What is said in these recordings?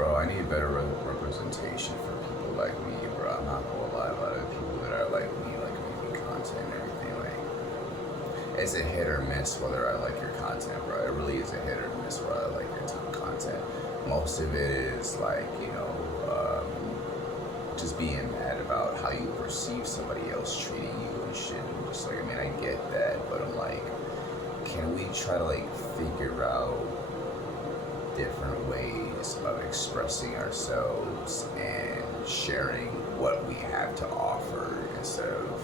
Bro, I need better representation for people like me, bro. I'm not gonna lie, a lot of people that are like me, like making content and everything, like, it's a hit or miss whether I like your content, bro. It really is a hit or miss whether I like your content. Most of it is like, just being mad about how you perceive somebody else treating you and shit. And just like, I mean, I get that, but I'm like, can we try to like figure out different ways of expressing ourselves and sharing what we have to offer instead of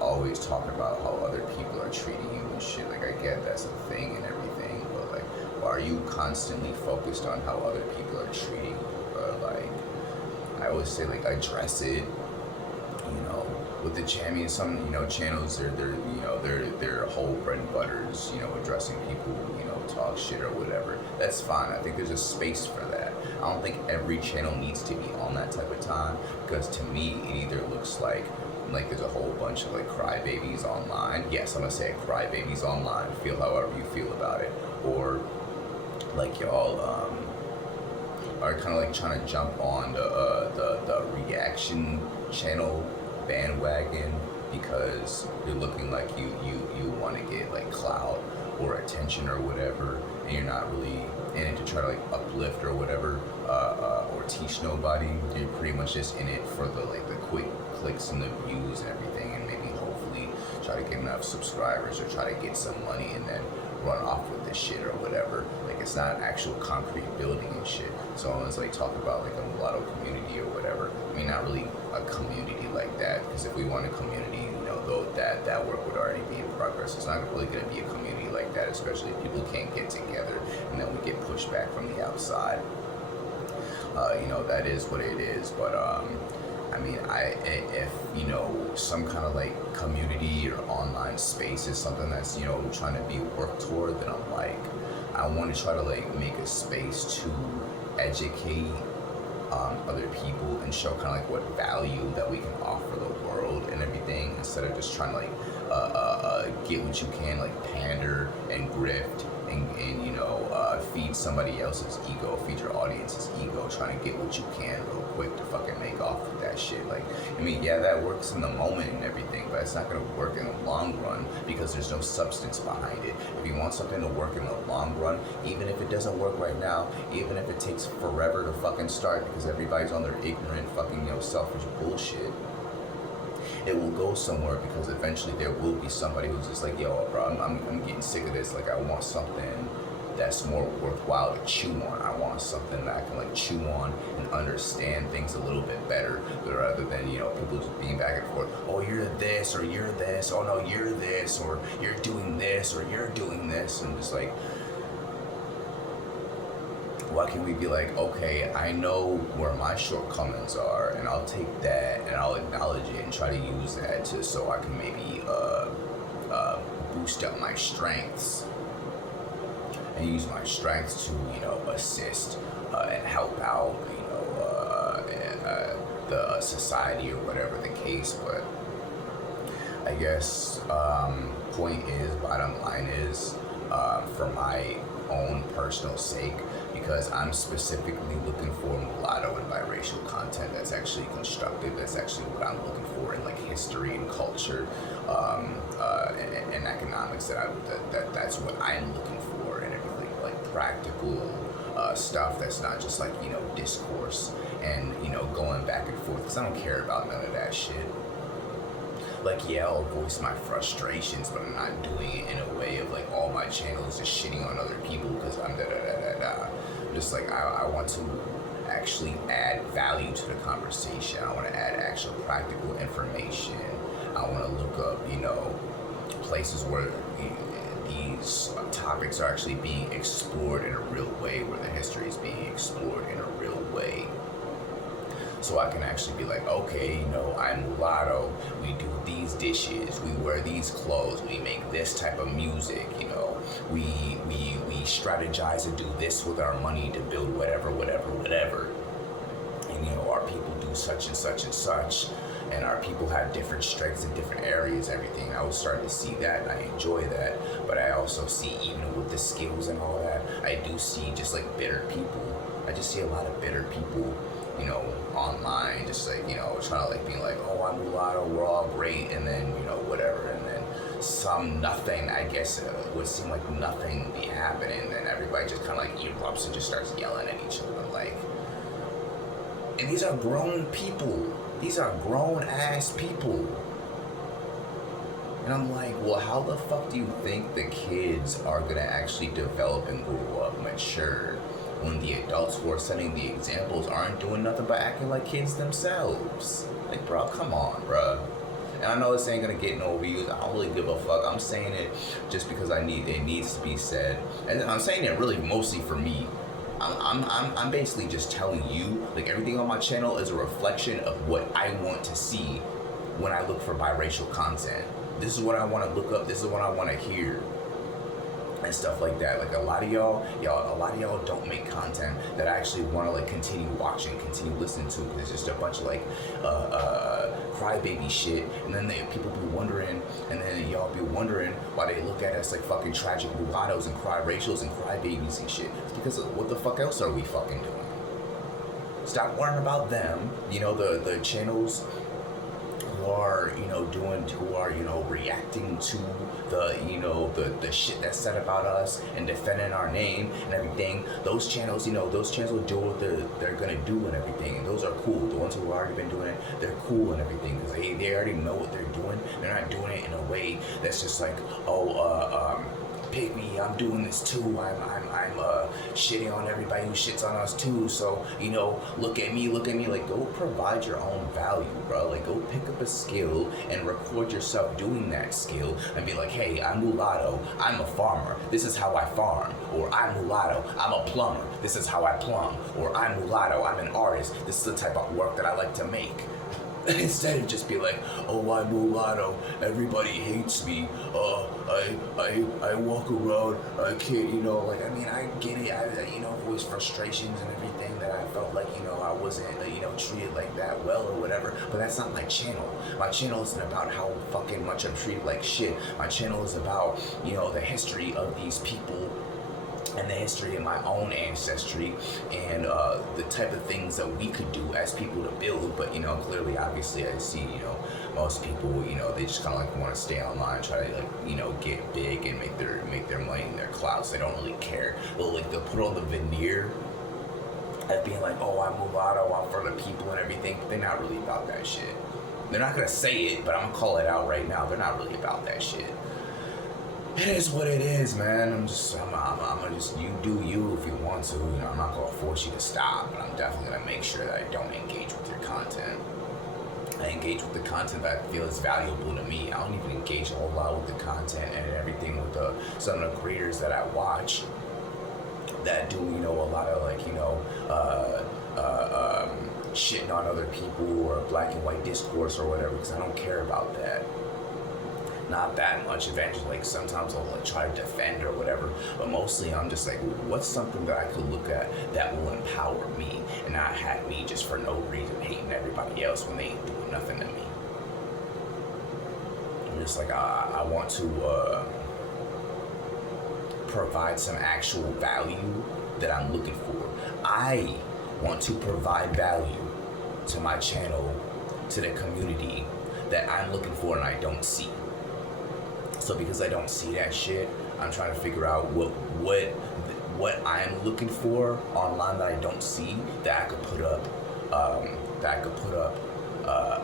always talking about how other people are treating you and shit. Like, I get that's a thing and everything, but like, why are you constantly focused on how other people are treating you? But like, I always say, like, address it, with the champion, some, channels, they're whole bread and butters, addressing people, talk shit or whatever. That's fine. I think there's a space for that. I don't think every channel needs to be on that type of time, because to me, it either looks like there's a whole bunch of like crybabies online. Yes, I'm gonna say crybabies online. Feel however you feel about it, or like y'all are kind of like trying to jump on the reaction channel bandwagon because you're looking like you want to get like clout or attention or whatever, and you're not really in it to try to like uplift or whatever, or teach nobody. You're pretty much just in it for the quick clicks and the views and everything, and maybe hopefully try to get enough subscribers or try to get some money and then run off with this shit or whatever. Like, it's not actual concrete building and shit. So I was like talking about like a mulatto community or whatever. I mean, not really a community like that, because if we want a community, though that work would already be in progress. It's not really going to be a community like that, especially if people can't get together and then we get pushed back from the outside. That is what it is. But I mean, if some kind of like community or online space is something that's trying to be worked toward, then I'm like, I want to try to like make a space to educate other people and show kind of like what value that we can offer the world and everything, instead of just trying to like get what you can, like pander and grift and feed somebody else's ego, feed your audience's ego, trying to get what you can real quick to fucking make off with that shit. Like, I mean, yeah, that works in the moment and everything, but it's not gonna work in the long run because there's no substance behind it. If you want something to work in the long run, even if it doesn't work right now, even if it takes forever to fucking start because everybody's on their ignorant fucking selfish bullshit, it will go somewhere, because eventually there will be somebody who's just like, yo, bro, I'm getting sick of this. Like, I want something that's more worthwhile to chew on. I want something that I can like chew on and understand things a little bit better, rather than people just being back and forth. Oh, you're this or you're this. Oh no, you're this, or you're doing this or you're doing this, and just like, why can't we be like, okay, I know where my shortcomings are, and I'll take that and I'll acknowledge it and try to use that so I can maybe boost up my strengths, and use my strengths to assist and help out the society or whatever the case. But I guess bottom line is, for my own personal sake, because I'm specifically looking for mulatto and biracial content that's actually constructive, that's actually what I'm looking for in like history and culture, and economics, that's what I'm looking for, and everything like practical stuff that's not just like discourse and going back and forth, because I don't care about none of that shit. Like, yeah, I'll voice my frustrations, but I'm not doing it in a way of like all my channels just shitting on other people because I'm da-da-da-da-da. Just like, I want to actually add value to the conversation. I want to add actual practical information. I want to look up, places where these topics are actually being explored in a real way, where the history is being explored in a real way. So I can actually be like, okay, I'm mulatto, we do these dishes, we wear these clothes, we make this type of music, we strategize and do this with our money to build whatever. And our people do such and such and such, and our people have different strengths in different areas, everything. I was starting to see that, and I enjoy that, but I also see, even with the skills and all that, I do see just like bitter people I just see a lot of bitter people, you know, online, just like, you know, trying to like being like, oh, I'm Mulatto, we're all great, and then, you know, whatever, and then some nothing, I guess, would seem like nothing be happening, and then everybody just kind of like erupts and just starts yelling at each other, like, and these are grown people. These are grown ass people. And I'm like, well, how the fuck do you think the kids are gonna actually develop and grow up mature when the adults who are setting the examples aren't doing nothing but acting like kids themselves? Like, bro, come on, bro. And I know this ain't gonna get no views. I don't really give a fuck. I'm saying it just because it needs to be said, and I'm saying it really mostly for me. I'm basically just telling you, like, everything on my channel is a reflection of what I want to see when I look for biracial content. This is what I want to look up. This is what I want to hear, and stuff like that. Like, a lot of y'all don't make content that I actually want to like continue watching, continue listening to, because it's just a bunch of like crybaby shit, and then people be wondering, and then y'all be wondering why they look at us like fucking tragic mulattoes and cry racials and crybabies and shit. It's because of what the fuck else are we fucking doing? Stop worrying about them. You know, the channels who are, you know, reacting to the, you know, the shit that's said about us and defending our name and everything. Those channels, you know, those channels will do what they're gonna do and everything, and those are cool. The ones who have already been doing it, they're cool and everything, because they already know what they're doing. They're not doing it in a way that's just like, oh, pick me, I'm doing this too, I'm shitting on everybody who shits on us too, so, you know, look at me, like, go provide your own value, bro. Like, go pick up a skill and record yourself doing that skill and be like, hey, I'm Mulatto, I'm a farmer, this is how I farm. Or I'm Mulatto, I'm a plumber, this is how I plumb. Or I'm Mulatto, I'm an artist, this is the type of work that I like to make. Instead of just be like, oh, I'm Mulatto, everybody hates me, I walk around, I can't, you know, like, I mean, I get it, you know, it was frustrations and everything that I felt like, you know, I wasn't, you know, treated like that well or whatever, but that's not my channel. My channel isn't about how fucking much I'm treated like shit. My channel is about, you know, the history of these people and the history of my own ancestry, and the type of things that we could do as people to build. But, you know, clearly, obviously, I see, you know, most people, you know, they just kind of like want to stay online, try to like, you know, get big and make their money and their clouds. They don't really care. They'll put on the veneer of being like, oh, I'm Mulatto, I'm for the people and everything, but they're not really about that shit. They're not gonna say it, but I'm gonna call it out right now. They're not really about that shit. It is what it is, man. I'm gonna just, you do you if you want to. You know, I'm not gonna force you to stop, but I'm definitely gonna make sure that I don't engage with your content. I engage with the content that I feel is valuable to me. I don't even engage a whole lot with the content and everything with some of the creators that I watch that do, you know, a lot of like, you know, shitting on other people or black and white discourse or whatever, because I don't care about that. Not that much. Eventually, like, sometimes I'll like try to defend or whatever, but mostly I'm just like, what's something that I could look at that will empower me and not have me just for no reason hating everybody else when they ain't doing nothing to me. I'm just like, I want to provide some actual value that I'm looking for. I want to provide value to my channel, to the community that I'm looking for and I don't see. So because I don't see that shit, I'm trying to figure out what I'm looking for online that I don't see, that I could put up,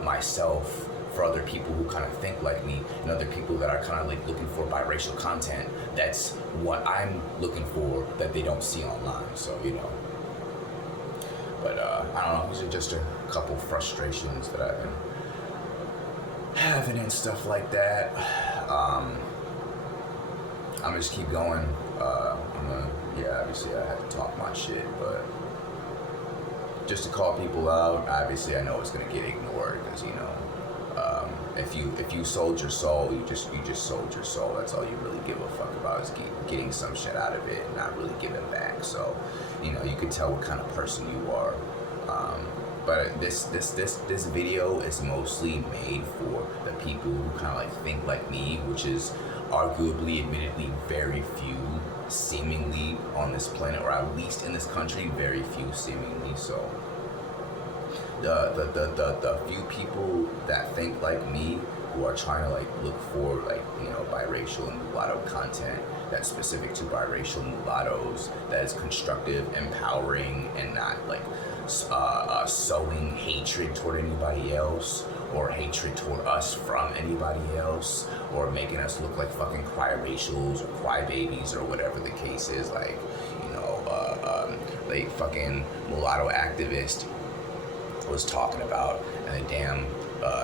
myself for other people who kind of think like me, and other people that are kind of like looking for biracial content. That's what I'm looking for that they don't see online. So, you know. But I don't know. These are just a couple frustrations that I've been having and stuff like that. I'm gonna just keep going. Obviously I had to talk my shit, but just to call people out, obviously I know it's gonna get ignored, because, you know, if you sold your soul, you just sold your soul. That's all you really give a fuck about, is getting some shit out of it and not really giving back. So, you know, you can tell what kind of person you are. But this video is mostly made for the people who kind of like think like me, which is arguably, admittedly, very few seemingly on this planet, or at least in this country, very few seemingly. So the few people that think like me, who are trying to like look for like, you know, biracial and mulatto content that's specific to biracial mulattoes, that is constructive, empowering, and not like sowing hatred toward anybody else, or hatred toward us from anybody else, or making us look like fucking cry-racials or crybabies or whatever the case is. Like, you know, like fucking mulatto activist was talking about, and the damn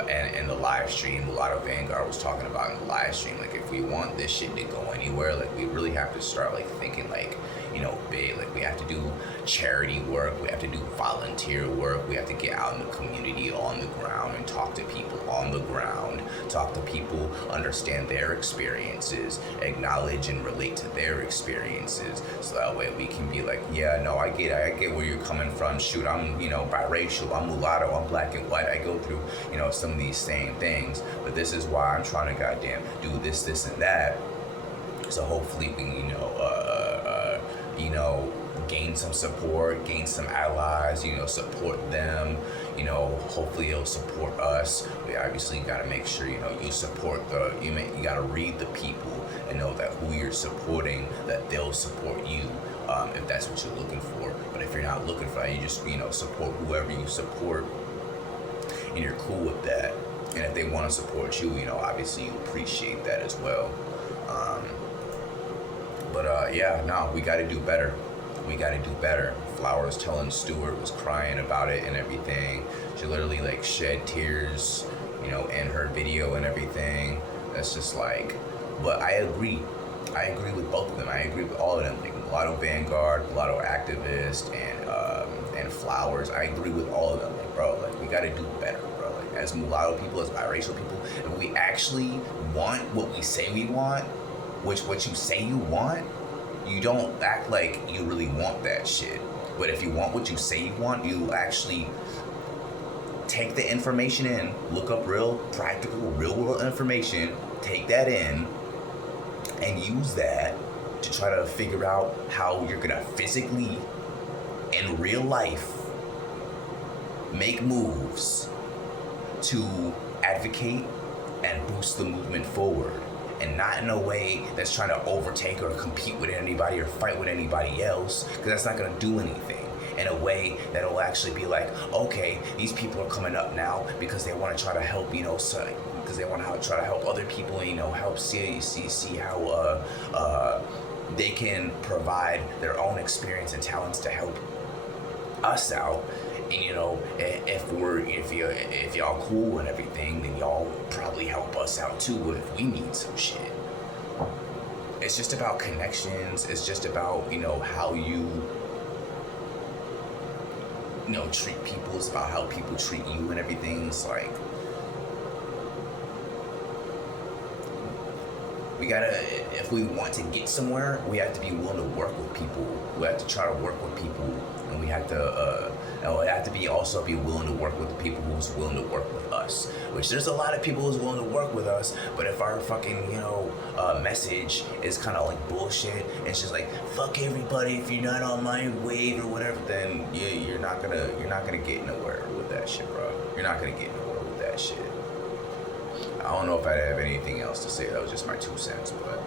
and the live stream, Mulatto Vanguard was talking about in the live stream, like, if we want this shit to go anywhere, like, we really have to start like thinking like, you know, big. Like, we have to do charity work, we have to do volunteer work, we have to get out in the community on the ground and talk to people on the ground, talk to people, understand their experiences, acknowledge and relate to their experiences, so that way we can be like, yeah, no, I get where you're coming from. Shoot, I'm, you know, biracial, I'm mulatto, I'm black and white, I go through, you know, some of these same things, but this is why I'm trying to goddamn do this, and that. So hopefully we, you know, gain some support, gain some allies, you know, support them, you know, hopefully it'll support us. We obviously got to make sure, you know, you support you got to read the people and know that who you're supporting, that they'll support you, if that's what you're looking for. But if you're not looking for that, you just, you know, support whoever you support, and you're cool with that. And if they want to support you, you know, obviously you appreciate that as well. Yeah, no, we got to do better. We got to do better. Flowers telling Stewart was crying about it and everything. She literally like shed tears, you know, in her video and everything. That's just like, but I agree with both of them. I agree with all of them. Like Mulatto Vanguard, Mulatto Activist, and Flowers. I agree with all of them. Like, bro, like, we got to do better, bro. Like, as mulatto people, as biracial people, if we actually want what we say we want, which what you say you want, you don't act like you really want that shit. But if you want what you say you want, you actually take the information in, look up real practical, real world information, take that in, and use that to try to figure out how you're gonna physically, in real life, make moves to advocate and boost the movement forward. And not in a way that's trying to overtake or compete with anybody or fight with anybody else, because that's not going to do anything. In a way that'll actually be like, okay, these people are coming up now because they want to try to help, you know, because they want to try to help other people, you know, help see how they can provide their own experience and talents to help us out. And, you know, if y'all cool and everything, then y'all probably help us out too if we need some shit. It's just about connections. It's just about, you know, how you know, treat people. It's about how people treat you and everything. It's like, we gotta, if we want to get somewhere, we have to be willing to work with people. We have to try to work with people, and we have to also be willing to work with the people who's willing to work with us. Which there's a lot of people who's willing to work with us, but if our fucking, you know, message is kind of like bullshit, and it's just like, fuck everybody, if you're not on my wave or whatever, then you're not gonna get nowhere with that shit, bro. You're not gonna get nowhere with that shit. I don't know if I have anything else to say. That was just my 2 cents, but